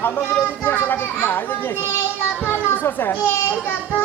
સામગ્રી ત્યાં છે. લાગે છે?